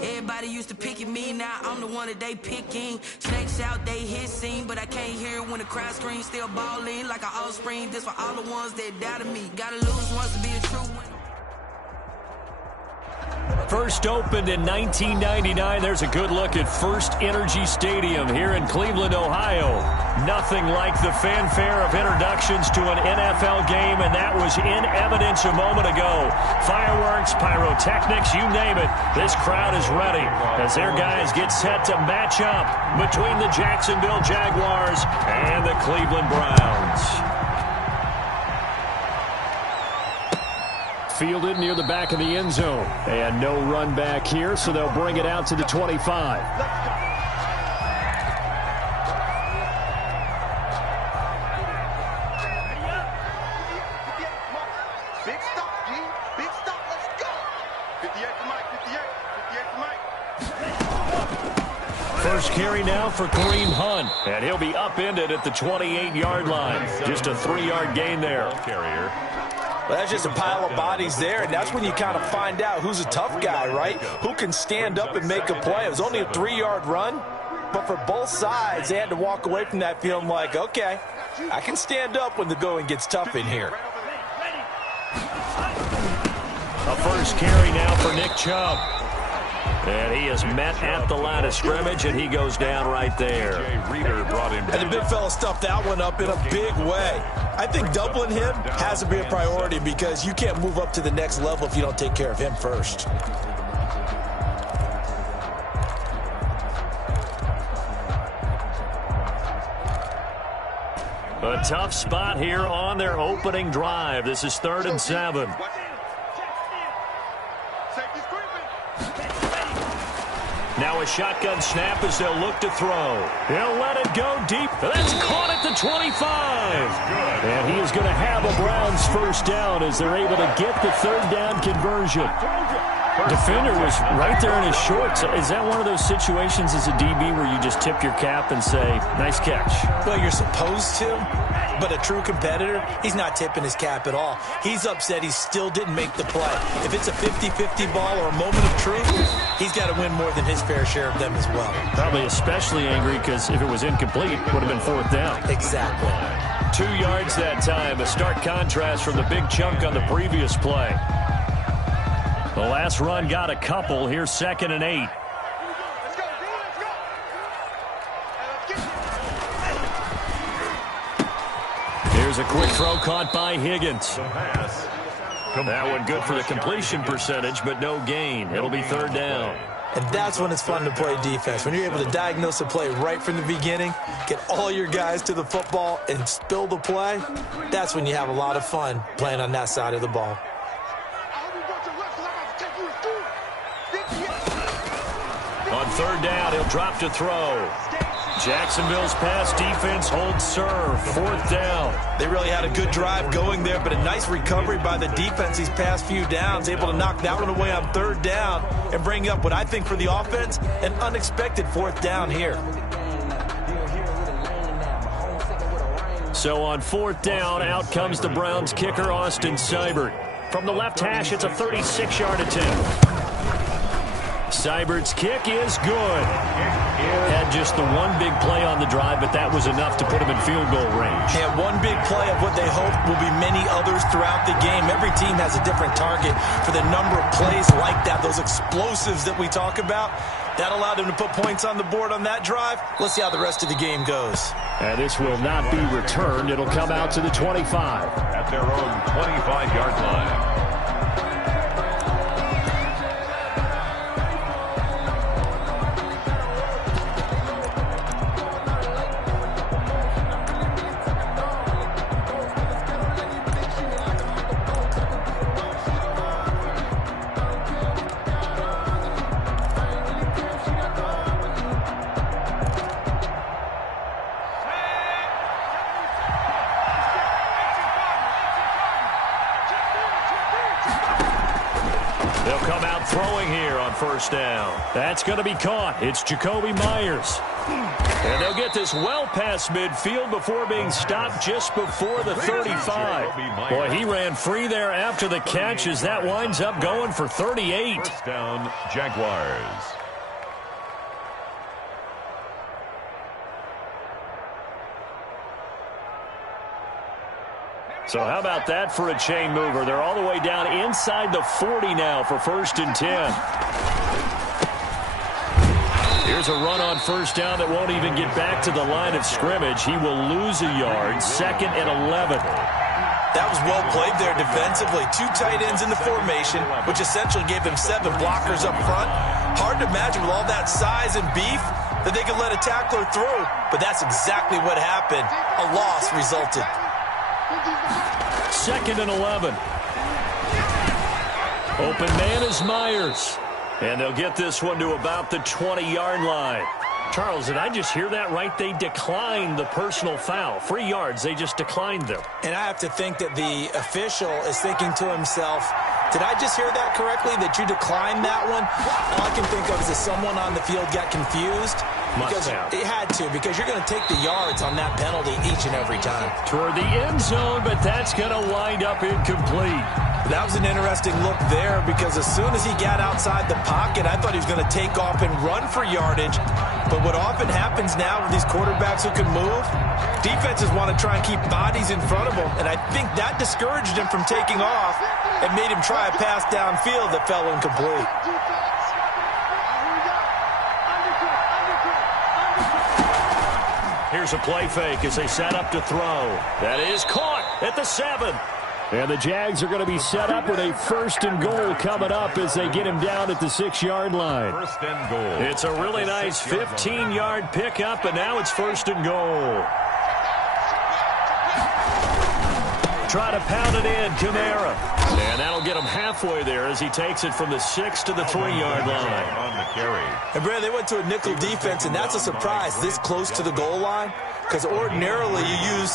Everybody used to pick at me, now I'm the one that they picking. Snakes out, they hissing, but I can't hear it when the crowd screams. Still balling like an offspring. This for all the ones that doubted me. Gotta lose once to be a true winner. First opened in 1999. There's a good look at First Energy Stadium here in Cleveland, Ohio. Nothing like the fanfare of introductions to an NFL game, and that was in evidence a moment ago. Fireworks, pyrotechnics, you name it. This crowd is ready as their guys get set to match up between the Jacksonville Jaguars and the Cleveland Browns. Fielded near the back of the end zone. And no run back here, so they'll bring it out to the 25. Big stop, G. Big stop. Let's go. 58 for Mike. 58 for Mike. First carry now for Kareem Hunt. And he'll be upended at the 28-yard line. Just a 3-yard gain there. Carrier. Well, that's just a pile of bodies there, and that's when you kind of find out who's a tough guy, right? Who can stand up and make a play. It was only a 3-yard run, but for both sides, they had to walk away from that feeling like, okay, I can stand up when the going gets tough in here. A first carry now for Nick Chubb. And he is met at the line of scrimmage, and he goes down right there. Reader brought him down. And the big fella stuffed that one up in a big way. I think doubling him has to be a priority because you can't move up to the next level if you don't take care of him first. A tough spot here on their opening drive. This is 3rd and 7. Now a shotgun snap as they'll look to throw. He'll let it go deep. That's caught at the 25. And he is going to have a Browns first down as they're able to get the 3rd down conversion. Defender was right there in his shorts. Is that one of those situations as a DB where you just tip your cap and say, nice catch? Well, you're supposed to, but a true competitor, he's not tipping his cap at all. He's upset he still didn't make the play. If it's a 50-50 ball or a moment of truth, he's got to win more than his fair share of them as well. Probably especially angry because if it was incomplete, it would have been 4th down. Exactly. 2 yards that time, a stark contrast from the big chunk on the previous play. The last run got a couple. Here's 2nd and 8. Here's a quick throw caught by Higgins. That one good for the completion percentage, but no gain. It'll be 3rd down. And that's when it's fun to play defense. When you're able to diagnose a play right from the beginning, get all your guys to the football and spill the play, that's when you have a lot of fun playing on that side of the ball. On 3rd down, he'll drop to throw. Jacksonville's pass defense holds serve. 4th down. They really had a good drive going there, but a nice recovery by the defense these past few downs, able to knock that one away on 3rd down and bring up what I think for the offense, an unexpected 4th down here. So on 4th down, out comes the Browns kicker, Austin Seibert. From the left hash, it's a 36-yard attempt. Seibert's kick is good. Had just the one big play on the drive, but that was enough to put him in field goal range. And one big play of what they hope will be many others throughout the game. Every team has a different target for the number of plays like that, those explosives that we talk about. That allowed him to put points on the board on that drive. Let's see how the rest of the game goes. And this will not be returned. It'll come out to the 25. At their own 25-yard line. first down. That's going to be caught. It's Jacoby Myers. And they'll get this well past midfield before being stopped just before the 35. Boy, he ran free there after the catch as that winds up going for 38. First down, Jaguars. So how about that for a chain mover? They're all the way down inside the 40 now for 1st and 10. Here's a run on first down that won't even get back to the line of scrimmage. He will lose a yard. 2nd and 11. That was well played there defensively. 2 tight ends in the formation, which essentially gave them 7 blockers up front. Hard to imagine with all that size and beef that they could let a tackler through. But that's exactly what happened. A loss resulted. 2nd and 11. Open man is Myers. And they'll get this one to about the 20-yard line. Charles, did I just hear that right? They declined the personal foul. 3 yards, they just declined them. And I have to think that the official is thinking to himself, did I just hear that correctly, that you declined that one? All I can think of is that someone on the field got confused. Because it had to, because you're going to take the yards on that penalty each and every time. Toward the end zone, but that's going to wind up incomplete. That was an interesting look there because as soon as he got outside the pocket, I thought he was going to take off and run for yardage. But what often happens now with these quarterbacks who can move, defenses want to try and keep bodies in front of them. And I think that discouraged him from taking off and made him try a pass downfield that fell incomplete. Here's a play fake as they set up to throw. That is caught at the 7. And the Jags are going to be set up with a 1st and goal coming up as they get him down at the 6-yard line. 1st and goal. It's a really nice 15-yard pickup, and now it's 1st and goal. Try to pound it in, Kamara. And that'll get him halfway there as he takes it from the 6 to the 3-yard line. On the carry. And, Brad, they went to a nickel defense, and that's a surprise this close to the goal line. Because ordinarily you use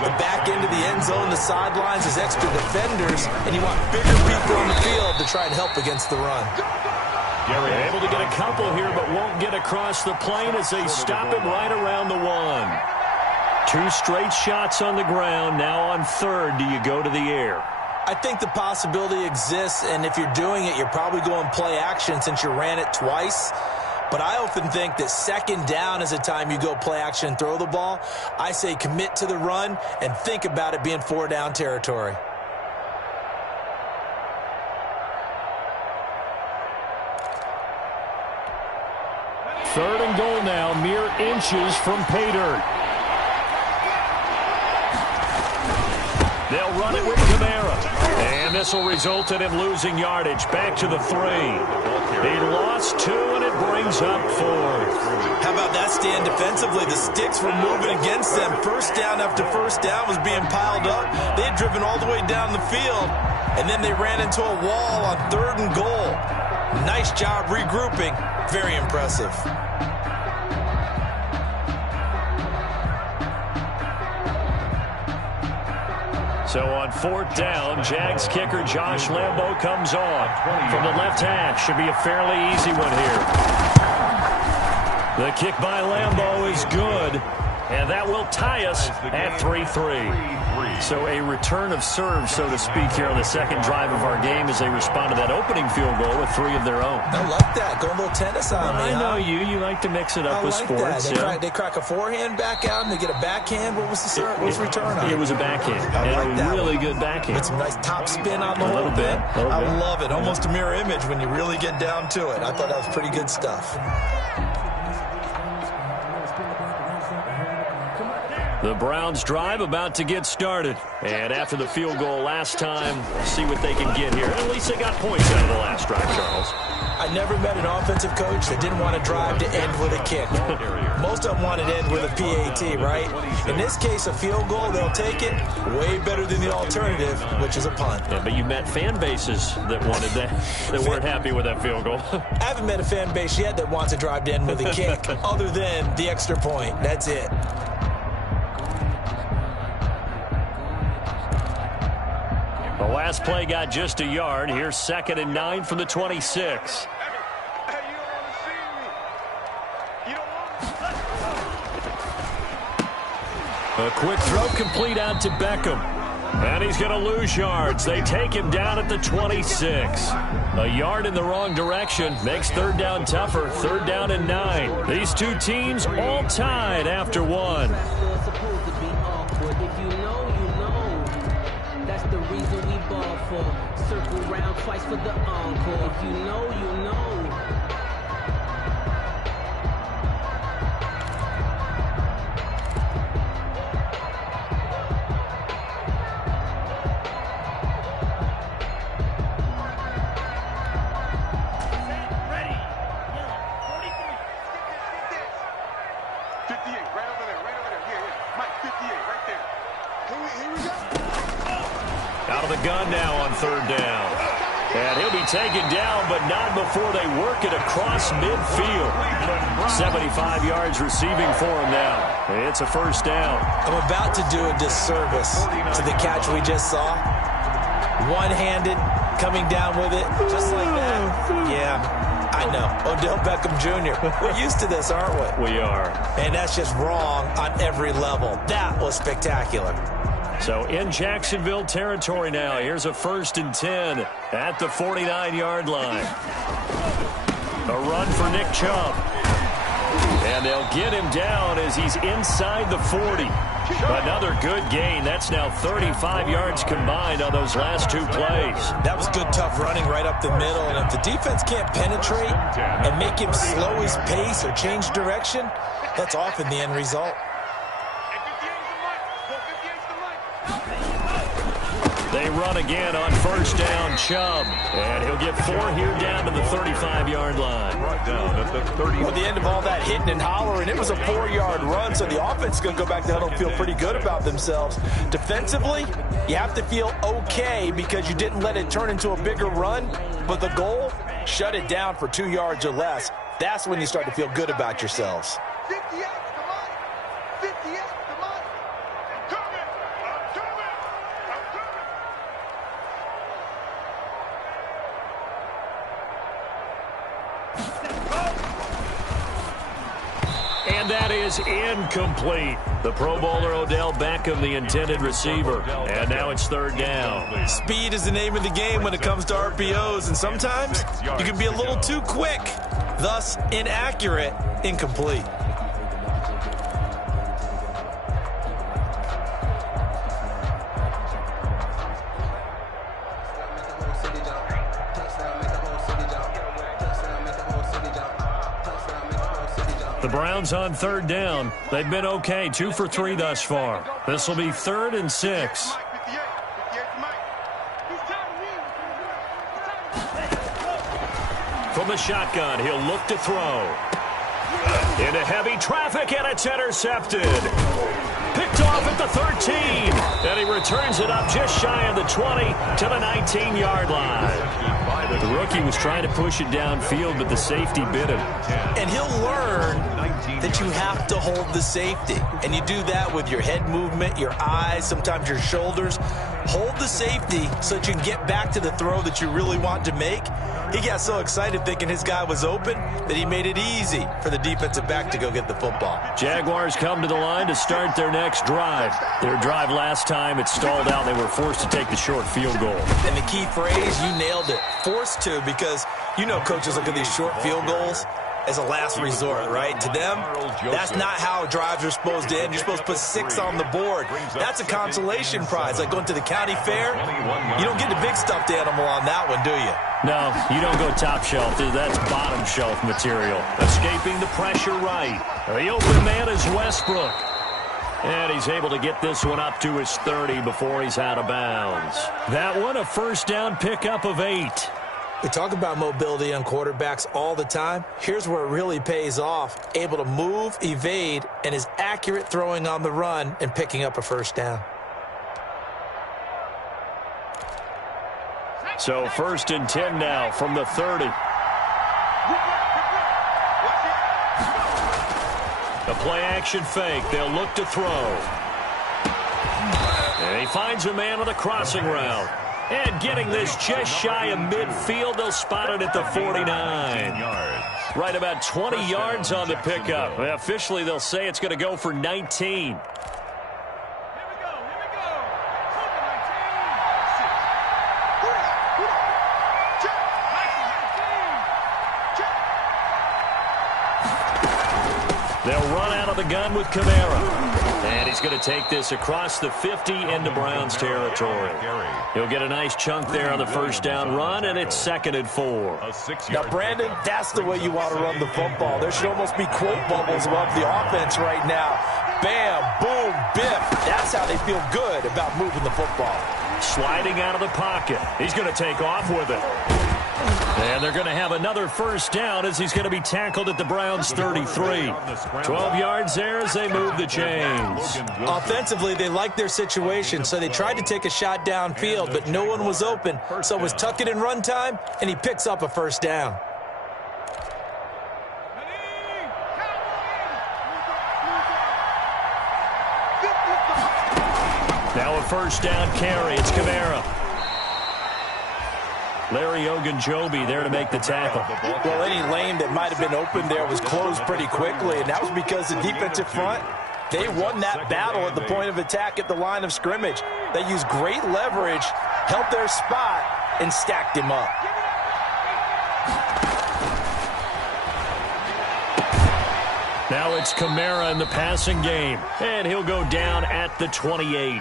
the back end of the end zone, the sidelines as extra defenders, and you want bigger people on the field to try and help against the run. Gary able to get a couple here, but won't get across the plane as they stop him right around the 1. 2 straight shots on the ground. Now on 3rd, do you go to the air? I think the possibility exists, and if you're doing it, you're probably going play action since you ran it twice. But I often think that 2nd down is the time you go play action and throw the ball. I say commit to the run and think about it being 4-down territory. Third and goal now, mere inches from pay dirt. They'll run it with Kamara. And this will result in him losing yardage. Back to the 3. He lost 2, and it brings up 4th. How about that stand defensively? The sticks were moving against them. 1st down after 1st down was being piled up. They had driven all the way down the field, and then they ran into a wall on 3rd and goal. Nice job regrouping. Very impressive. So on 4th down, Jags kicker Josh Lambo comes on from the left hash. Should be a fairly easy one here. The kick by Lambo is good, and that will tie us at 3-3. So a return of serve, so to speak, here on the 2nd drive of our game as they respond to that opening field goal with 3 of their own. I like that. Going a little tennis on me. I know you like to mix it up with sports. They crack a forehand back out and they get a backhand. What was the return on? It was a backhand. And a really good backhand. With some nice top spin on the whole bit. I love it. Almost a mirror image when you really get down to it. I thought that was pretty good stuff. The Browns drive about to get started. And after the field goal last time, see what they can get here. At least they got points out of the last drive, Charles. I never met an offensive coach that didn't want to drive to end with a kick. Most of them want to end with a PAT, right? In this case, a field goal, they'll take it. Way better than the alternative, which is a punt. Yeah, but you met fan bases that wanted that, that weren't happy with that field goal. I haven't met a fan base yet that wants to drive to end with a kick, other than the extra point. That's it. The last play got just a yard. Here's 2nd and 9 from the 26. A quick throw complete out to Beckham. And he's going to lose yards. They take him down at the 26. A yard in the wrong direction makes third down tougher. Third down and 9. These two teams all tied after one. That's the reason we ball for. Circle round twice for the encore. If you know, you know. Out of the gun now on third down. And he'll be taken down, but not before they work it across midfield. 75 yards receiving for him now. It's a first down. I'm about to do a disservice to the catch we just saw. One-handed, coming down with it, just like that. Yeah, I know. Odell Beckham Jr. We're used to this, aren't we? We are. And that's just wrong on every level. That was spectacular. So in Jacksonville territory now. Here's a 1st and 10 at the 49-yard line. A run for Nick Chubb. And they'll get him down as he's inside the 40. Another good gain. That's now 35 yards combined on those last two plays. That was good, tough running right up the middle. And if the defense can't penetrate and make him slow his pace or change direction, that's often the end result. They run again on first down, Chubb. And he'll get 4 here down to the 35-yard line. Right down at the 30. With the end of all that hitting and hollering, it was a 4-yard run, so the offense is going to go back to huddle and feel pretty good about themselves. Defensively, you have to feel okay because you didn't let it turn into a bigger run, but the goal, shut it down for 2 yards or less. That's when you start to feel good about yourselves. 50 extra money. 50 extra money. I'm coming. I'm coming. I'm coming. And that is incomplete. The Pro Bowler Odell Beckham, the intended receiver. And now it's third down. Speed is the name of the game when it comes to RPOs, and sometimes you can be a little too quick, thus inaccurate, incomplete. The Browns on third down. They've been okay, 2 for 3 thus far. This will be 3rd and 6. From the shotgun, he'll look to throw. Into heavy traffic, and it's intercepted. Picked off at the 13. And he returns it up just shy of the 20 to the 19-yard line. The rookie was trying to push it downfield, but the safety bit him. And he'll learn that you have to hold the safety. And you do that with your head movement, your eyes, sometimes your shoulders. Hold the safety so that you can get back to the throw that you really want to make. He got so excited thinking his guy was open that he made it easy for the defensive back to go get the football. Jaguars come to the line to start their next drive. Their drive last time, it stalled out. They were forced to take the short field goal. And the key phrase, you nailed it. Forced to, because you know coaches look at these short field goals as a last resort, right? To them, that's not how drives are supposed to end. You're supposed to put 6 on the board. That's a consolation prize, like going to the county fair. You don't get the big stuffed animal on that one, do you? No, you don't go top shelf. That's bottom shelf material. Escaping the pressure right. The open man is Westbrook. And he's able to get this one up to his 30 before he's out of bounds. That one, a first down pickup of 8. We talk about mobility on quarterbacks all the time. Here's where it really pays off. Able to move, evade, and is accurate throwing on the run and picking up a first down. So 1st and 10 now from the 30. A play-action fake. They'll look to throw. And he finds a man on the crossing route. And getting this just shy of midfield, they'll spot it at the 49. Right about 20 yards on the pickup. Officially, they'll say it's going to go for 19. They'll run out of the gun with Kamara. And he's going to take this across the 50 into Browns territory. He'll get a nice chunk there on the first down run, and it's 2nd and 4. Now, Brandon, that's the way you want to run the football. There should almost be quote bubbles above the offense right now. Bam, boom, biff. That's how they feel good about moving the football. Sliding out of the pocket. He's going to take off with it. And they're going to have another first down as he's going to be tackled at the Browns' 33. 12 yards there as they move the chains. Offensively, they liked their situation, so they tried to take a shot downfield, but no one was open. So it was tuck it in run time, and he picks up a first down. Now a first down carry. It's Kamara. Larry Ogunjobi there to make the tackle. Well, any lane that might have been open there was closed pretty quickly, and that was because the defensive front, they won that battle at the point of attack at the line of scrimmage. They used great leverage, held their spot, and stacked him up. Now it's Kamara in the passing game, and he'll go down at the 28.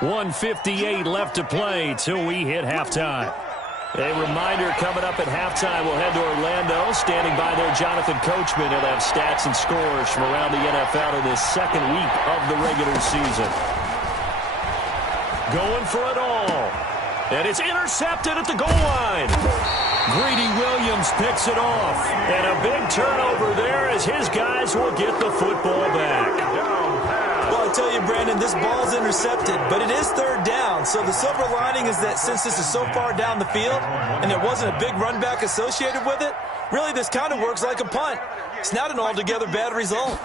1:58 left to play till we hit halftime. A reminder coming up at halftime, we'll head to Orlando. Standing by there, Jonathan Coachman. He'll have stats and scores from around the NFL in this second week of the regular season. Going for it all. And it's intercepted at the goal line. Greedy Williams picks it off. And a big turnover there as his guys will get the football back. Well, I tell you, Brandon, this ball's intercepted, but it is third down. So the silver lining is that since this is so far down the field and there wasn't a big run back associated with it, really this kind of works like a punt. It's not an altogether bad result.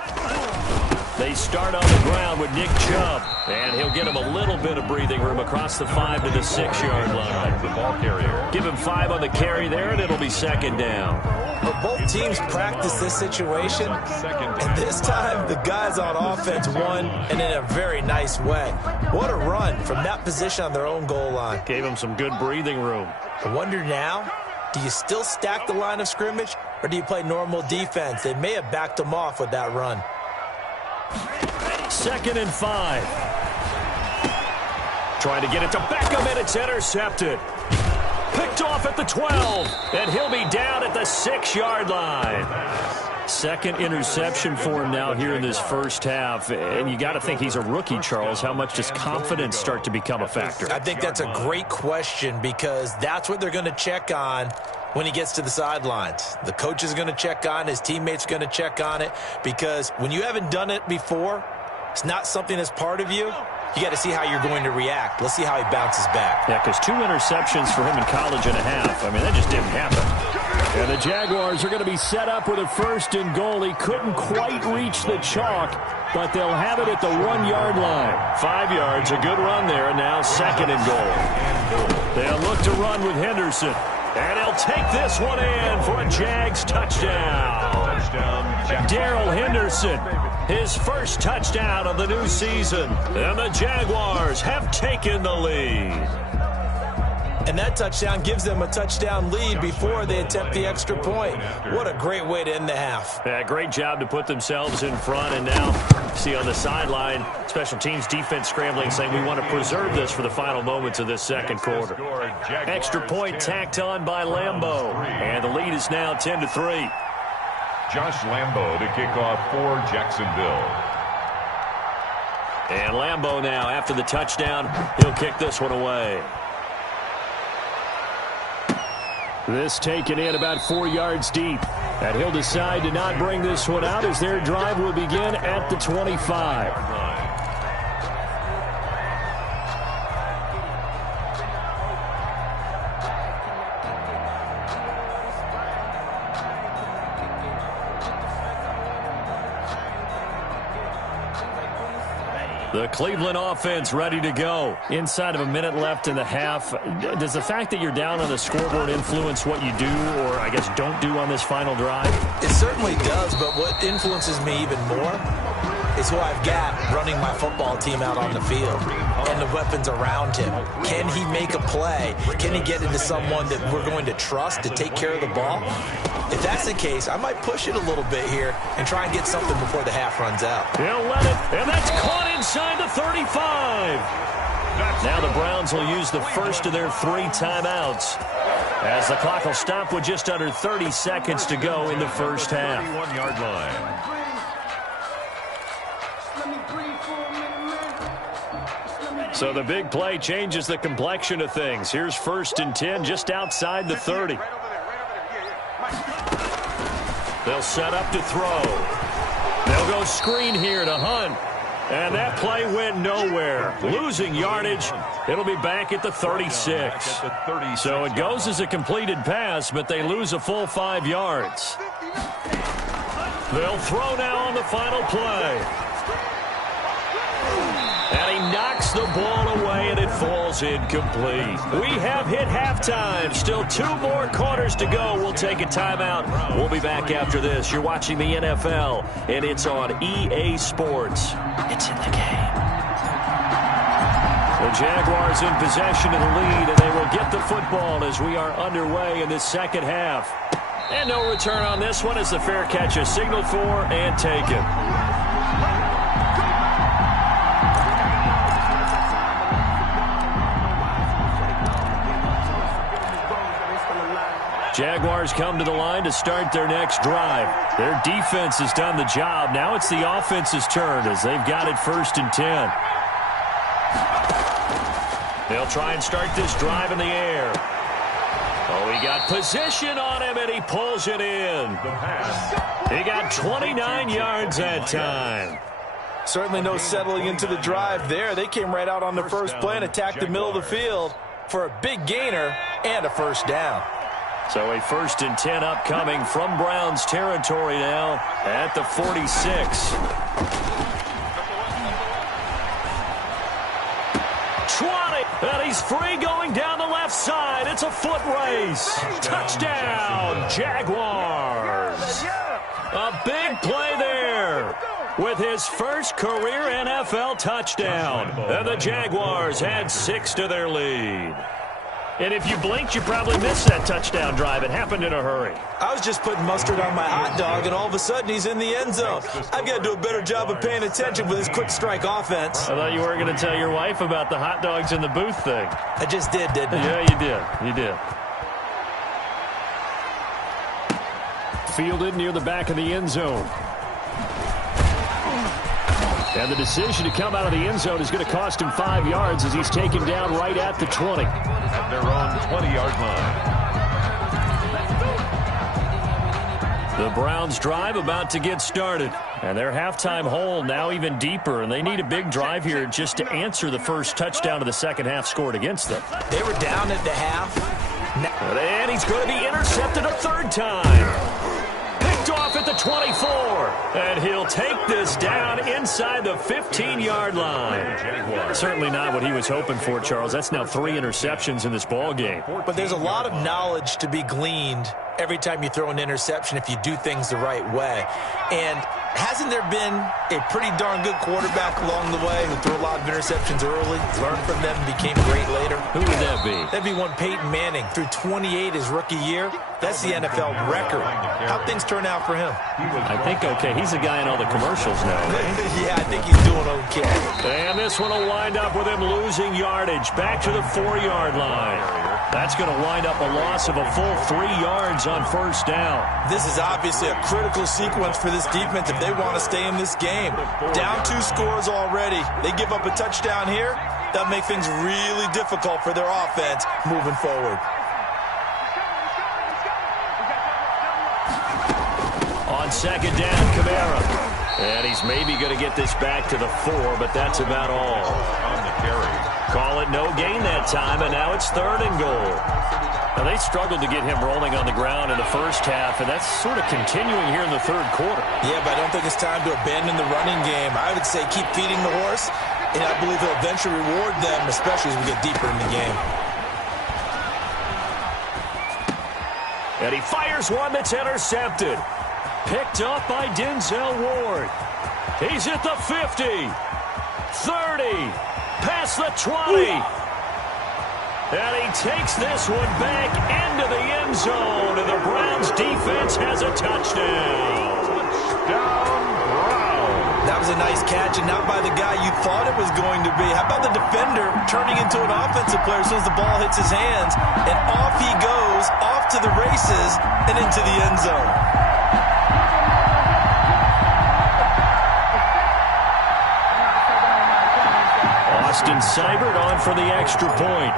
They start on the ground with Nick Chubb, and he'll get him a little bit of breathing room across the 5 to the 6-yard line. The ball carrier. Give him 5 on the carry there, and it'll be second down. Well, both teams practice this situation, and this time the guys on offense won, and in a very nice way. What a run from that position on their own goal line. Gave him some good breathing room. I wonder now, do you still stack the line of scrimmage, or do you play normal defense? They may have backed them off with that run. 2nd and 5. Trying to get it to Beckham, and it's intercepted. Picked off at the 12, and he'll be down at the 6-yard line. Second interception for him now here in this first half. And you got to think he's a rookie, Charles. How much does confidence start to become a factor? I think that's a great question because that's what they're going to check on when he gets to the sidelines. The coach is going to check on, his teammates are going to check on it, because when you haven't done it before, it's not something that's part of you. You got to see how you're going to react. Let's see how he bounces back. Yeah, because 2 interceptions for him in college and a half. I mean, that just didn't happen. And the Jaguars are going to be set up with a 1st and goal. He couldn't quite reach the chalk, but they'll have it at the 1-yard line. 5 yards, a good run there, and now 2nd and goal. They'll look to run with Henderson. And he'll take this one in for a Jags touchdown. Darrell Henderson, his first touchdown of the new season. And the Jaguars have taken the lead. And that touchdown gives them a touchdown lead before they attempt the extra point. What a great way to end the half. Yeah, great job to put themselves in front. And now, see on the sideline, special teams defense scrambling, saying we want to preserve this for the final moments of this second quarter. Extra point tacked on by Lambeau. And the lead is now 10-3. Josh Lambeau to kick off for Jacksonville. And Lambeau now, after the touchdown, he'll kick this one away. This taken in about 4 yards deep. And he'll decide to not bring this one out as their drive will begin at the 25. The Cleveland offense ready to go. Inside of a minute left in the half. Does the fact that you're down on the scoreboard influence what you do, or I guess don't do on this final drive? It certainly does, but what influences me even more is who I've got running my football team out on the field and the weapons around him. Can he make a play? Can he get into someone that we're going to trust to take care of the ball? If that's the case, I might push it a little bit here and try and get something before the half runs out. He'll let it, and that's caught inside the 35. Now the Browns will use the first of their 3 timeouts, as the clock will stop with just under 30 seconds to go in the first half. 31-yard line. So the big play changes the complexion of things. Here's 1st and 10 just outside the 30. They'll set up to throw. They'll go screen here to Hunt. And that play went nowhere. Losing yardage. It'll be back at the 36. So it goes as a completed pass, but they lose a full 5 yards. They'll throw now on the final play. And he knocks the ball away, and it falls incomplete. We have hit halftime. Still 2 more quarters to go. We'll take a timeout. We'll be back after this. You're watching the NFL, and it's on EA Sports. It's in the game. The Jaguars in possession of the lead, and they will get the football as we are underway in this second half. And no return on this one as the fair catch is signaled for and taken. Jaguars come to the line to start their next drive. Their defense has done the job. Now it's the offense's turn as they've got it 1st and 10. They'll try and start this drive in the air. Oh, he got position on him, and he pulls it in. He got 29 yards that time. Certainly no settling into the drive there. They came right out on the first play and attacked the middle of the field for a big gainer and a 1st down. So a 1st and 10 upcoming from Browns territory now at the 46. 20, and he's free going down the left side. It's a foot race. Touchdown, Jaguars. A big play there with his first career NFL touchdown. And the Jaguars had 6 to their lead. And if you blinked, you probably missed that touchdown drive. It happened in a hurry. I was just putting mustard on my hot dog, and all of a sudden he's in the end zone. I've got to do a better job of paying attention with his quick strike offense. I thought you weren't going to tell your wife about the hot dogs in the booth thing. I just did, didn't I? Yeah, you did. You did. Fielded near the back of the end zone. And the decision to come out of the end zone is going to cost him 5 yards as he's taken down right at the 20. At their own 20-yard line. The Browns drive about to get started. And their halftime hole now even deeper. And they need a big drive here just to answer the first touchdown of the second half scored against them. They were down at the half. And he's going to be intercepted a 3rd time. Off at the 24, and he'll take this down inside the 15-yard line. Certainly not what he was hoping for, Charles. That's now 3 interceptions in this ball game. But there's a lot of knowledge to be gleaned every time you throw an interception if you do things the right way. And hasn't there been a pretty darn good quarterback along the way who threw a lot of interceptions early, learned from them, and became great later? Who would that be? That'd be one Peyton Manning. Threw 28 his rookie year. That's the NFL record. How'd things turn out for him? I think okay. He's the guy in all the commercials now, right? Yeah, I think he's doing okay. And this one will wind up with him losing yardage back to the 4-yard line. That's going to wind up a loss of a full 3 yards on 1st down. This is obviously a critical sequence for this defense if they want to stay in this game. Down 2 scores already. They give up a touchdown here. That'll make things really difficult for their offense moving forward. On 2nd down, Kamara. And he's maybe going to get this back to the 4, but that's about all. On the carry. Call it no gain that time, and now it's 3rd and goal. Now, they struggled to get him rolling on the ground in the first half, and that's sort of continuing here in the 3rd quarter. Yeah, but I don't think it's time to abandon the running game. I would say keep feeding the horse, and I believe he'll eventually reward them, especially as we get deeper in the game. And he fires one that's intercepted. Picked up by Denzel Ward. He's at the 50, 30, past the 20. And he takes this one back into the end zone, and the Browns defense has a touchdown. Touchdown, Browns. That was a nice catch, and not by the guy you thought it was going to be. How about the defender turning into an offensive player as soon as the ball hits his hands, and off he goes, off to the races, and into the end zone. Austin Seibert on for the extra point.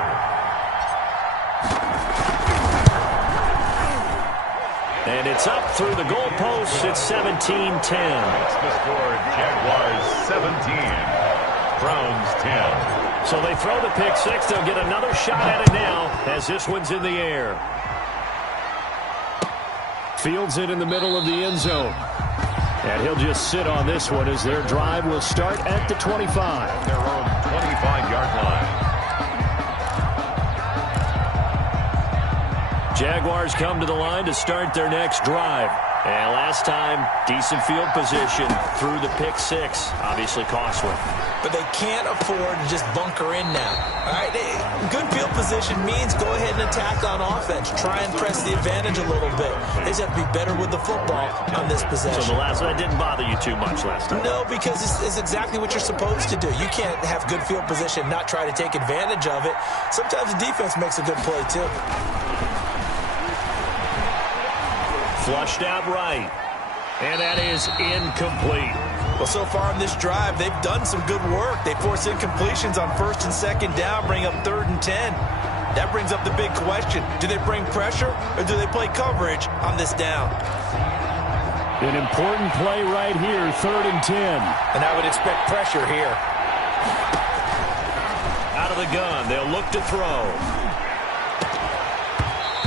And it's up through the goalposts. It's 17-10. That's the score. Jaguars 17. Browns 10. So they throw the pick six. They'll get another shot at it now as this one's in the air. Fields it in the middle of the end zone. And he'll just sit on this one as their drive will start at the 25. Their own 25-yard line. Jaguars come to the line to start their next drive. And last time, decent field position through the pick six. Obviously costly. But they can't afford to just bunker in now. All right, good field position means go ahead and attack on offense. Try and press the advantage a little bit. They just have to be better with the football on this possession. So the last one didn't bother you too much last time? No, because it's exactly what you're supposed to do. You can't have good field position and not try to take advantage of it. Sometimes the defense makes a good play, too. Flushed out right. And that is incomplete. Well, so far in this drive, they've done some good work. They force incompletions on first and second down, bring up 3rd and 10. That brings up the big question. Do they bring pressure or do they play coverage on this down? An important play right here, 3rd and 10. And I would expect pressure here. Out of the gun, they'll look to throw.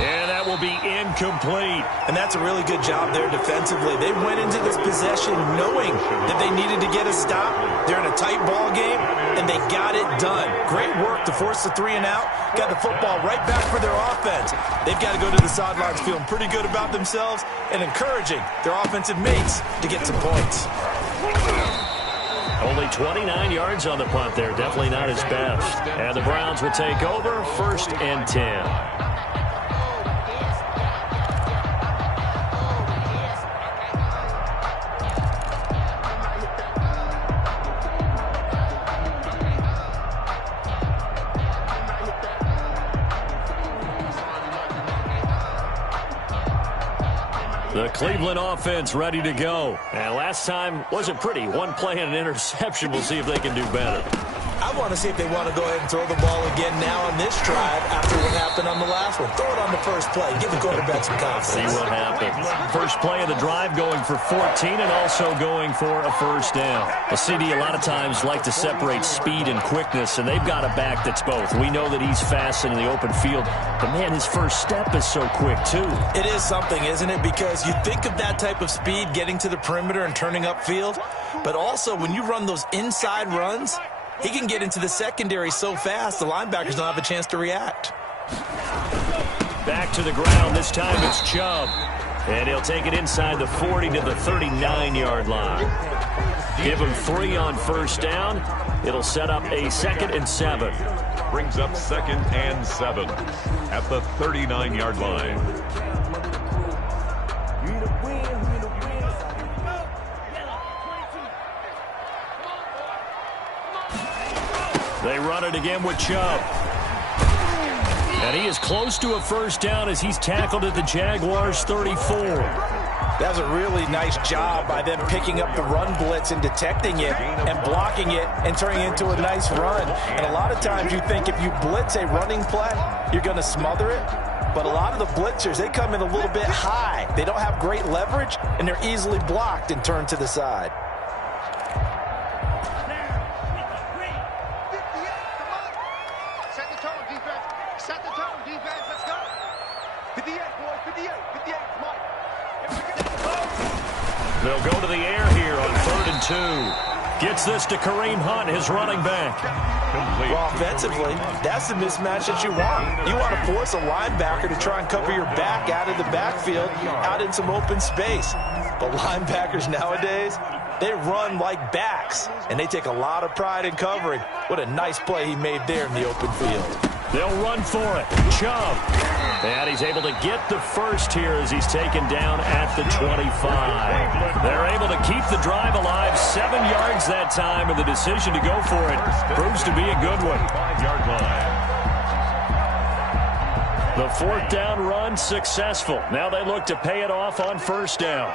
And that will be incomplete. And that's a really good job there defensively. They went into this possession knowing that they needed to get a stop. They're in a tight ball game, and they got it done. Great work to force the 3 and out. Got the football right back for their offense. They've got to go to the sidelines feeling pretty good about themselves and encouraging their offensive mates to get some points. Only 29 yards on the punt there. Definitely not his best. And the Browns will take over 1st and 10. The Cleveland offense ready to go. And last time wasn't pretty. One play and an interception. We'll see if they can do better. I want to see if they want to go ahead and throw the ball again now on this drive after what happened on the last one. Throw it on the first play. Give the quarterback some confidence. See what happens. First play of the drive going for 14 and also going for a first down. The CD a lot of times like to separate speed and quickness, and they've got a back that's both. We know that he's fast in the open field, but man, his first step is so quick too. It is something, isn't it? Because you think of that type of speed getting to the perimeter and turning upfield, but also when you run those inside runs, he can get into the secondary so fast, the linebackers don't have a chance to react. Back to the ground. This time it's Chubb. And he'll take it inside the 40 to the 39-yard line. Give him 3 on first down. It'll set up a 2nd and 7. Brings up 2nd and 7 at the 39-yard line. They run it again with Chubb. And he is close to a first down as he's tackled at the Jaguars' 34. That was a really nice job by them picking up the run blitz and detecting it and blocking it and turning it into a nice run. And a lot of times you think if you blitz a running play, you're going to smother it. But a lot of the blitzers, they come in a little bit high. They don't have great leverage, and they're easily blocked and turned to the side. They'll go to the air here on 3rd and 2. Gets this to Kareem Hunt, his running back. Well, offensively, that's the mismatch that you want. You want to force a linebacker to try and cover your back out of the backfield, out in some open space. But linebackers nowadays, they run like backs, and they take a lot of pride in covering. What a nice play he made there in the open field. They'll run for it. Chubb. And he's able to get the first here as he's taken down at the 25. They're able to keep the drive alive. 7 yards that time, and the decision to go for it proves to be a good one. 5-yard line. The 4th down run successful. Now they look to pay it off on 1st down.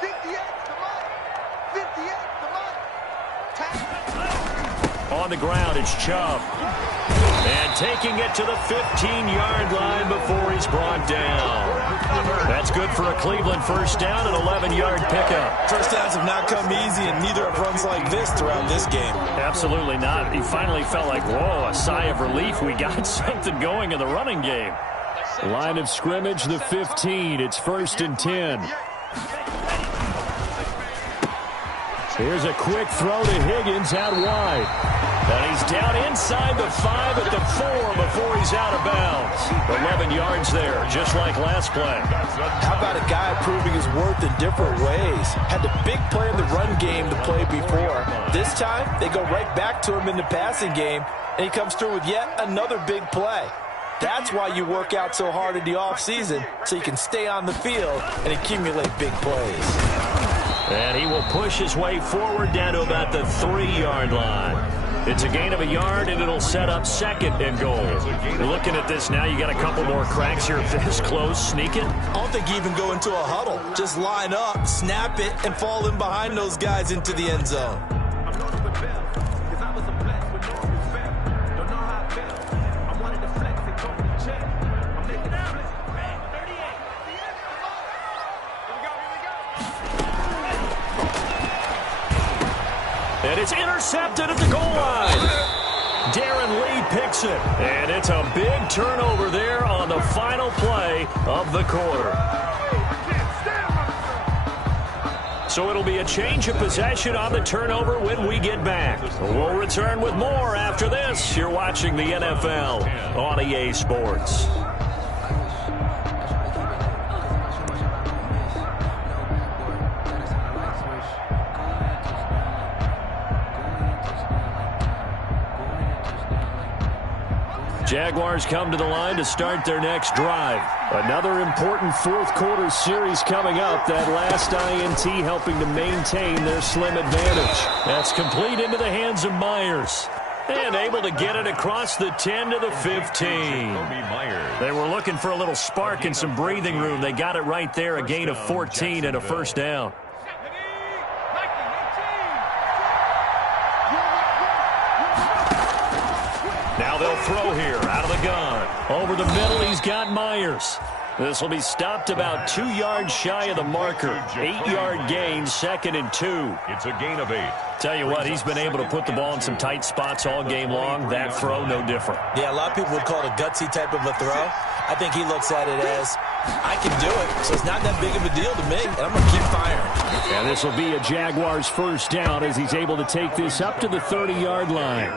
58 to Mike. 58 to Mike. On the ground, it's Chubb. And taking it to the 15-yard line before he's brought down. That's good for a Cleveland 1st down, an 11-yard pickup. First downs have not come easy, and neither have runs like this throughout this game. Absolutely not. He finally felt like, whoa, a sigh of relief. We got something going in the running game. Line of scrimmage, the 15. It's 1st and 10. Here's a quick throw to Higgins out wide. And he's down inside the 5 at the 4 before he's out of bounds. 11 yards there, just like last play. How about a guy proving his worth in different ways? Had the big play in the run game to play before. This time, they go right back to him in the passing game, and he comes through with yet another big play. That's why you work out so hard in the offseason, so you can stay on the field and accumulate big plays. And he will push his way forward down to about the 3-yard line. It's a gain of a yard, and it'll set up 2nd and goal. Looking at this now, you got a couple more cracks here. This close, sneak it. I don't think you even go into a huddle. Just line up, snap it, and fall in behind those guys into the end zone. And it's intercepted at the goal line. Darren Lee picks it. And it's a big turnover there on the final play of the quarter. So it'll be a change of possession on the turnover when we get back. We'll return with more after this. You're watching the NFL on EA Sports. Jaguars come to the line to start their next drive. Another important 4th quarter series coming up. That last INT helping to maintain their slim advantage. That's complete into the hands of Myers. And able to get it across the 10 to the 15. They were looking for a little spark and some breathing room. They got it right there. A gain of 14 and a 1st down. Now they'll throw here out of the gun. Over the middle, he's got Myers. This will be stopped about 2 yards shy of the marker. 8-yard gain, 2nd and 2. It's a gain of 8. Tell you what, he's been able to put the ball in some tight spots all game long. That throw, no different. Yeah, a lot of people would call it a gutsy type of a throw. I think he looks at it as, I can do it, so it's not that big of a deal to me, and I'm going to keep firing. And this will be a Jaguars 1st down as he's able to take this up to the 30-yard line.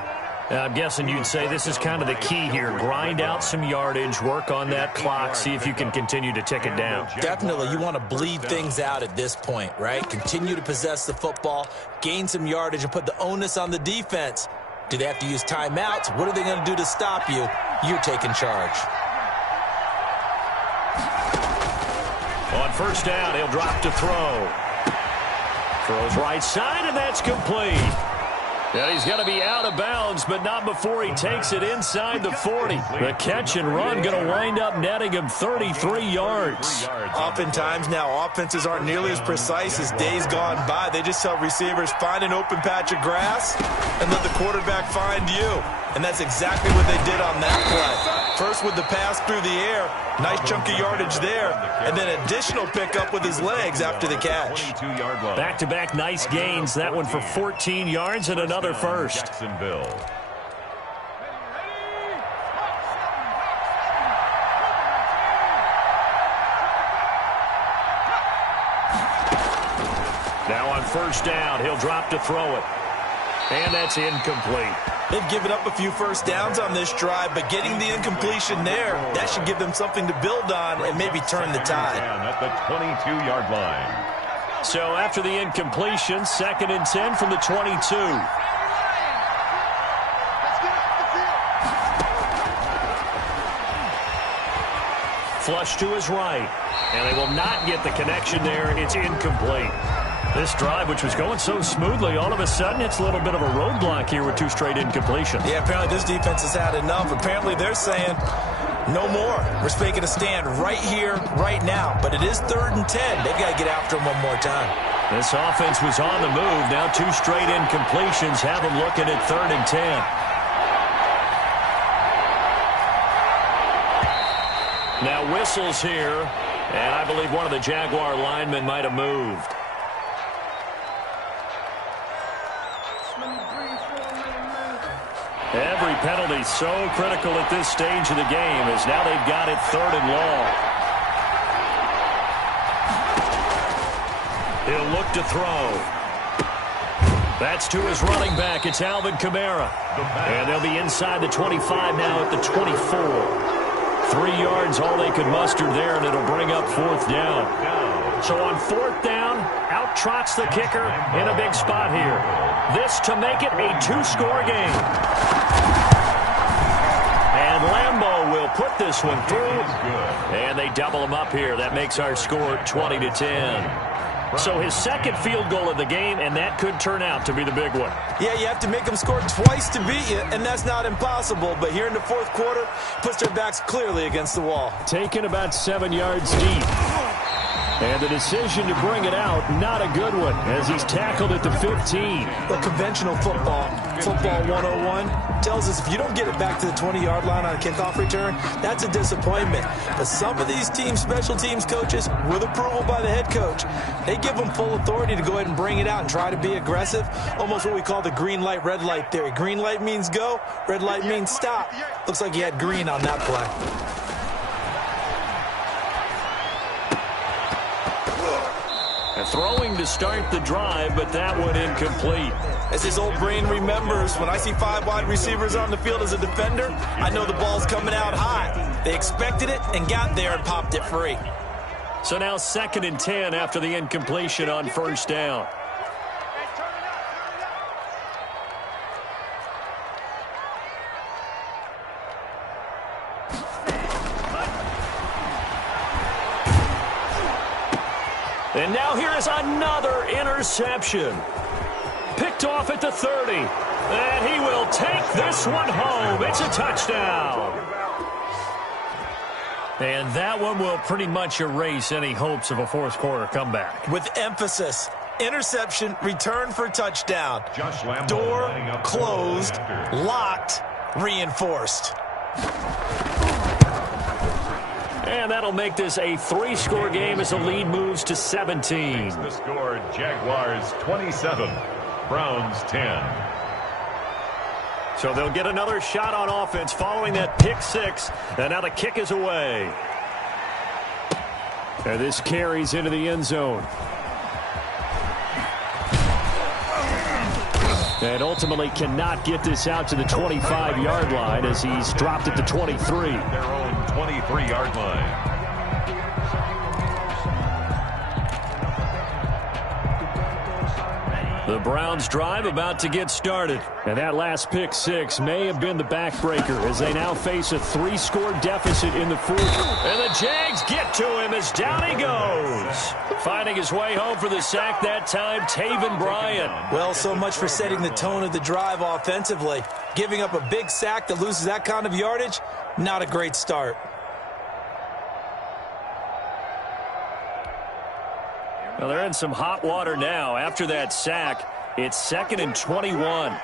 I'm guessing you'd say this is kind of the key here. Grind out some yardage, work on that clock, see if you can continue to tick it down. Definitely. You want to bleed things out at this point, right? Continue to possess the football, gain some yardage, and put the onus on the defense. Do they have to use timeouts? What are they going to do to stop you? You're taking charge. On 1st down, he'll drop to throw. Throws right side, and that's complete. And he's going to be out of bounds, but not before he takes it inside the 40. The catch and run going to wind up netting him 33 yards. Oftentimes now, offenses aren't nearly as precise as days gone by. They just tell receivers, find an open patch of grass and let the quarterback find you. And that's exactly what they did on that play. First with the pass through the air, nice chunk of yardage there, and then additional pickup with his legs after the catch. Back-to-back nice gains. That one for 14 yards and another first. Jacksonville. Now on 1st down, he'll drop to throw it. And that's incomplete. They've given up a few first downs on this drive, but getting the incompletion there, that should give them something to build on and maybe turn the tide. At the 22-yard line. So after the incompletion, 2nd and 10 from the 22. flush to his right. And they will not get the connection there. It's incomplete. This drive, which was going so smoothly, all of a sudden it's a little bit of a roadblock here with 2 straight incompletions. Yeah, apparently this defense has had enough. Apparently they're saying no more. We're making a stand right here, right now. But it is 3rd and 10. They've got to get after him one more time. This offense was on the move. Now 2 straight incompletions have them looking at 3rd and 10. Now whistles here, and I believe one of the Jaguar linemen might have moved. Every penalty so critical at this stage of the game, as now they've got it 3rd and long. He'll look to throw. That's to his running back. It's Alvin Kamara. And they'll be inside the 25 now at the 24. 3 yards, all they could muster there, and it'll bring up 4th down. So on 4th down, out trots the kicker in a big spot here. This to make it a 2-score game. And Lambeau will put this one through, and they double him up here. That makes our score 20-10. So his 2nd field goal of the game, and that could turn out to be the big one. Yeah, you have to make them score twice to beat you, and that's not impossible. But here in the 4th quarter, puts their backs clearly against the wall. Taken about 7 yards deep. And the decision to bring it out, not a good one, as he's tackled at the 15. But conventional football 101, tells us if you don't get it back to the 20-yard line on a kickoff return, that's a disappointment. But some of these team special teams coaches, with approval by the head coach, they give them full authority to go ahead and bring it out and try to be aggressive, almost what we call the green light, red light theory. Green light means go, red light means stop. Looks like he had green on that play. Throwing to start the drive, but that one incomplete. As his old brain remembers, when I see 5 wide receivers on the field as a defender, I know the ball's coming out high. They expected it and got there and popped it free. So now 2nd and 10 after the incompletion on 1st down. And now here is another interception. Picked off at the 30. And he will take this one home. It's a touchdown. And that one will pretty much erase any hopes of a 4th quarter comeback. With emphasis. Interception, return for touchdown. Door closed, locked, reinforced. And that'll make this a 3-score game as the lead moves to 17. The score, Jaguars 27, Browns 10. So they'll get another shot on offense following that pick 6. And now the kick is away. And this carries into the end zone. And ultimately cannot get this out to the 25-yard line as he's dropped at the 23. Their own 23-yard line. The Browns drive about to get started. And that last pick 6 may have been the backbreaker as they now face a 3-score deficit in the 4th. And the Jags get to him as down he goes. Finding his way home for the sack that time, Taven Bryan. Well, so much for setting the tone of the drive offensively. Giving up a big sack that loses that kind of yardage, not a great start. Well, they're in some hot water now. After that sack, it's 2nd and 21.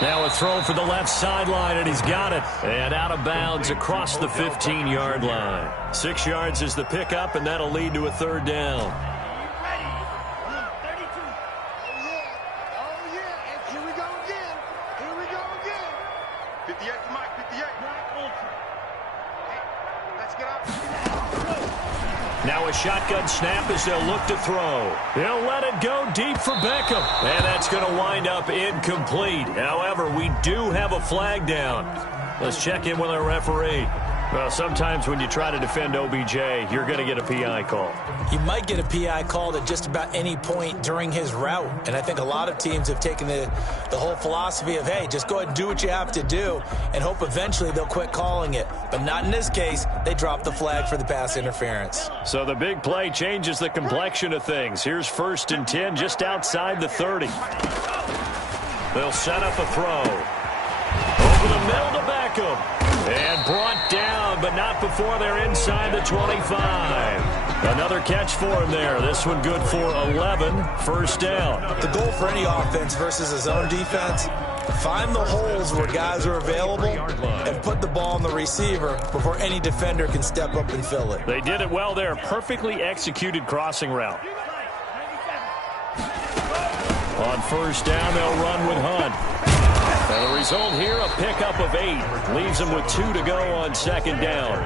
Now a throw for the left sideline, and he's got it. And out of bounds across the 15-yard line. 6 yards is the pickup, and that'll lead to a 3rd down. Now a shotgun snap as they'll look to throw. They'll let it go deep for Beckham. And that's going to wind up incomplete. However, we do have a flag down. Let's check in with our referee. Well, sometimes when you try to defend OBJ, you're going to get a PI call. You might get a PI called at just about any point during his route. And I think a lot of teams have taken the whole philosophy of, hey, just go ahead and do what you have to do and hope eventually they'll quit calling it. But not in this case. They dropped the flag for the pass interference. So the big play changes the complexion of things. Here's 1st and 10 just outside the 30. They'll set up a throw. Over the middle to Beckham. And brought down, but not before they're inside the 25. Another catch for him there. This one good for 11. 1st down. The goal for any offense versus his own defense, find the holes where guys are available and put the ball on the receiver before any defender can step up and fill it. They did it well there. Perfectly executed crossing route. On 1st down, they'll run with Hunt. And the result here, a pickup of 8. Leaves them with 2 to go on 2nd down.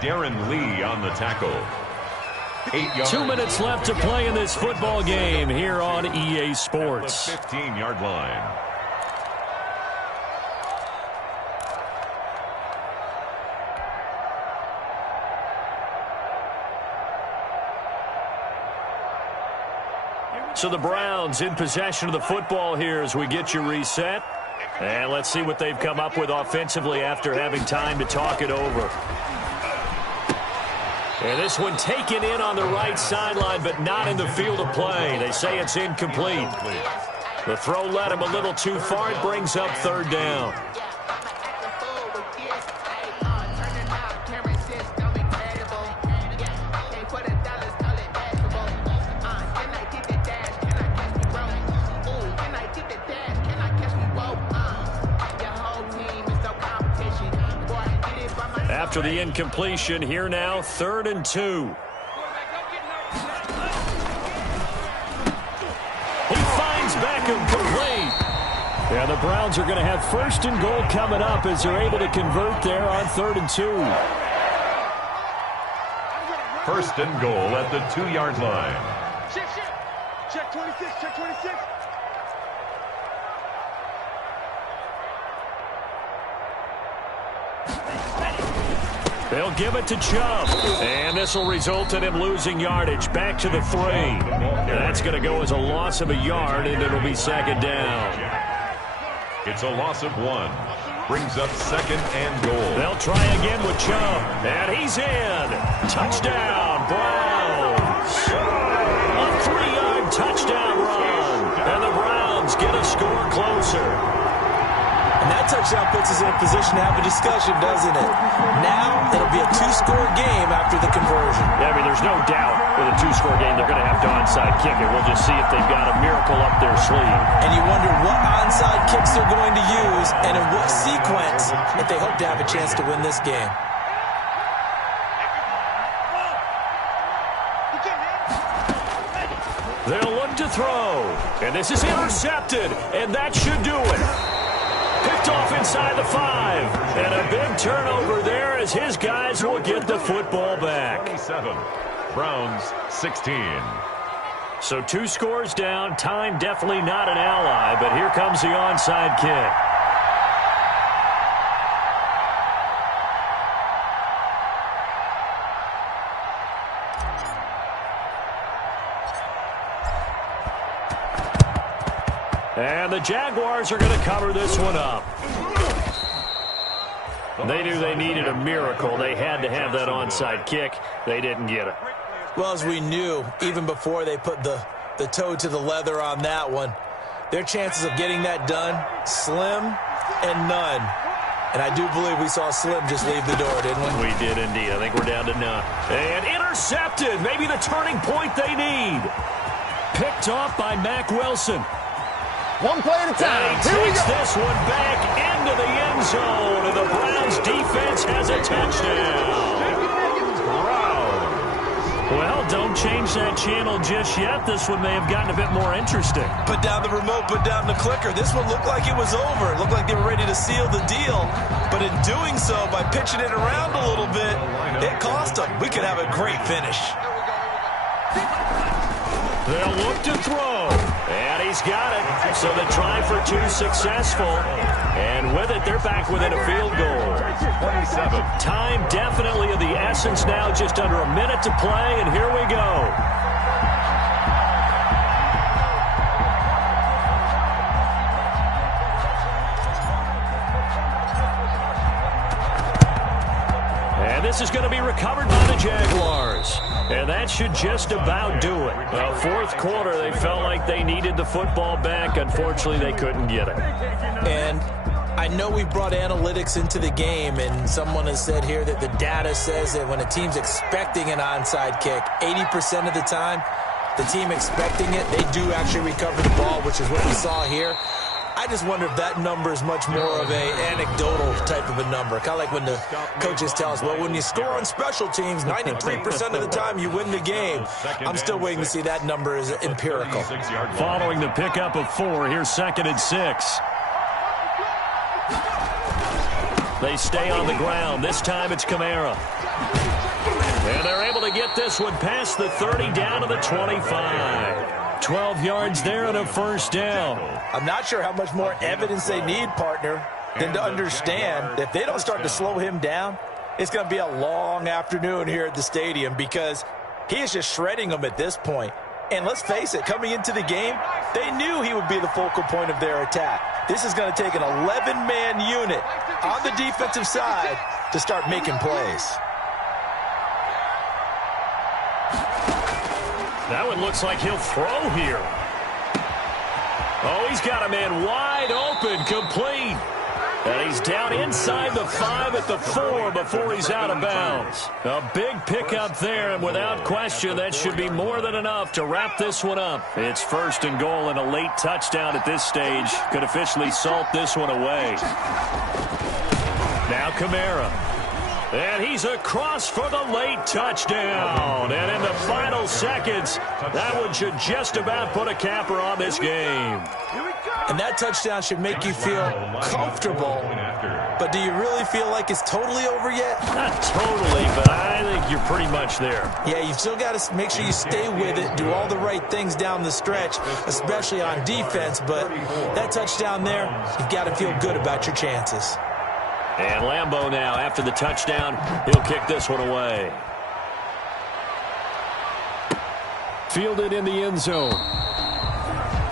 Darren Lee on the tackle. 8 yards. 2 minutes left to play in this football game here on EA Sports. The 15-yard line. So the Browns in possession of the football here as we get you reset. And let's see what they've come up with offensively after having time to talk it over. And this one taken in on the right sideline, but not in the field of play. They say it's incomplete. The throw led him a little too far. It brings up 3rd down. After the incompletion, here now, 3rd and 2. He finds Beckham complete. Yeah, the Browns are going to have 1st and goal coming up as they're able to convert there on 3rd and 2. 1st and goal at the 2-yard line. Check 26, check 26. They'll give it to Chubb. And this will result in him losing yardage. Back to the 3. And that's going to go as a loss of a yard, and it'll be 2nd down. It's a loss of 1. Brings up 2nd and goal. They'll try again with Chubb. And he's in. Touchdown, Browns. A 3-yard touchdown run. And the Browns get a score closer. And that touchdown puts us in a position to have a discussion, doesn't it? Now, it'll be a 2-score game after the conversion. Yeah, I mean, there's no doubt with a 2-score game, they're going to have to onside kick it. We'll just see if they've got a miracle up their sleeve. And you wonder what onside kicks they're going to use and in what sequence if they hope to have a chance to win this game. They'll look to throw. And this is intercepted. And that should do it. Picked off inside the 5. And a big turnover there as his guys will get the football back. 27. Browns 16. So 2 scores down. Time definitely not an ally, but here comes the onside kick. And the Jaguars are going to cover this one up. They knew they needed a miracle. They had to have that onside kick. They didn't get it. Well, as we knew, even before they put the toe to the leather on that one, their chances of getting that done, slim and none. And I do believe we saw Slim just leave the door, didn't we? We did indeed. I think we're down to none. And intercepted. Maybe the turning point they need. Picked off by Mack Wilson. One play at a time. He takes this one back into the end zone, and the Browns defense has a touchdown. Well, don't change that channel just yet. This one may have gotten a bit more interesting. Put down the remote, put down the clicker. This one looked like it was over. It looked like they were ready to seal the deal. But in doing so, by pitching it around a little bit, it cost them. We could have a great finish. They'll look to throw. And he he's got it. So the try for two successful. And with it, they're back within a field goal. 27. Time definitely of the essence now. Just under a minute to play, and here we go. This is going to be recovered by the Jaguars. And that should just about do it. Well, fourth quarter, they felt like they needed the football back. Unfortunately, they couldn't get it. And I know we brought analytics into the game, and someone has said here that the data says that when a team's expecting an onside kick, 80% of the time, the team expecting it, they do actually recover the ball, which is what we saw here. I just wonder if that number is much more of a anecdotal type of a number. Kind of like when the coaches tell us, well, when you score on special teams, 93% of the time you win the game. I'm still waiting to see that number is empirical. Following the pickup of 4, here's 2nd and 6. They stay on the ground. This time it's Kamara. And they're able to get this one past the 30 down to the 25. 12 yards there and a first down. I'm not sure how much more evidence they need, partner, than to understand that if they don't start to slow him down, it's going to be a long afternoon here at the stadium because he is just shredding them at this point. And let's face it, coming into the game, they knew he would be the focal point of their attack. This is going to take an 11-man unit on the defensive side to start making plays. That one looks like he'll throw here. Oh, he's got a man wide open, complete. And he's down inside the 5 at the 4 before he's out of bounds. A big pickup there, and without question, that should be more than enough to wrap this one up. It's 1st and goal, and a late touchdown at this stage could officially salt this one away. Now Kamara. And he's across for the late touchdown. And in the final seconds, that one should just about put a capper on this game. And that touchdown should make you feel comfortable. But do you really feel like it's totally over yet? Not totally, but I think you're pretty much there. Yeah, you've still got to make sure you stay with it, do all the right things down the stretch, especially on defense. But that touchdown there, you've got to feel good about your chances. And Lambeau now, after the touchdown, he'll kick this one away. Fielded in the end zone.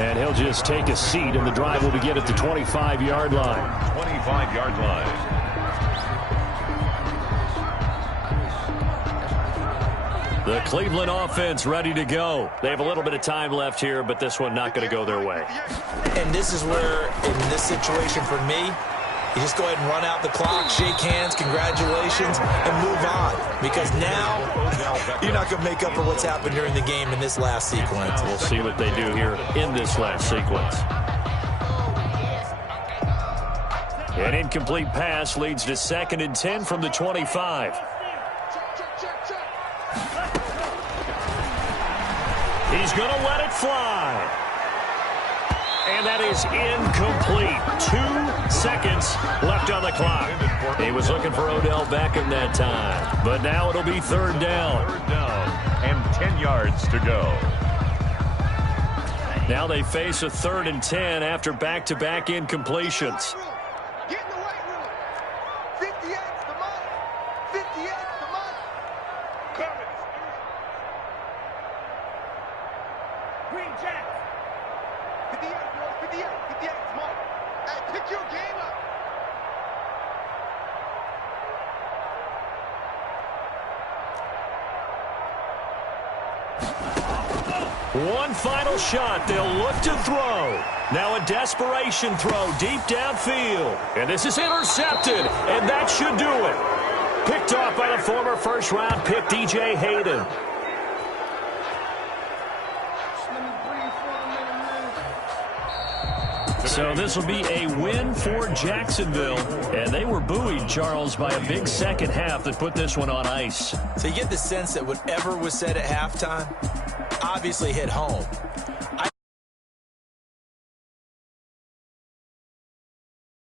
And he'll just take a seat, and the drive will begin at the 25-yard line. 25-yard line. The Cleveland offense ready to go. They have a little bit of time left here, but this one not going to go their way. And this is where, in this situation for me, you just go ahead and run out the clock, shake hands, congratulations, and move on. Because now, you're not going to make up for what's happened during the game in this last sequence. We'll see what they do here in this last sequence. An incomplete pass leads to 2nd and 10 from the 25. He's going to let it fly. And that is incomplete. 2 seconds left on the clock. He was looking for Odell Beckham that time. But now it'll be 3rd down. 3rd down and 10 yards to go. Now they face a 3rd and 10 after back-to-back incompletions. Get in the weight room. 58's the money. 58's the money. Coming. Green Jack. 58, boy. 58. 58's money. Hey, pick your game up. One final shot. They'll look to throw. Now a desperation throw deep downfield. And this is intercepted. And that should do it. Picked off by the former first-round pick, DJ Hayden. So this will be a win for Jacksonville. And they were buoyed, Charles, by a big second half that put this one on ice. So you get the sense that whatever was said at halftime obviously hit home.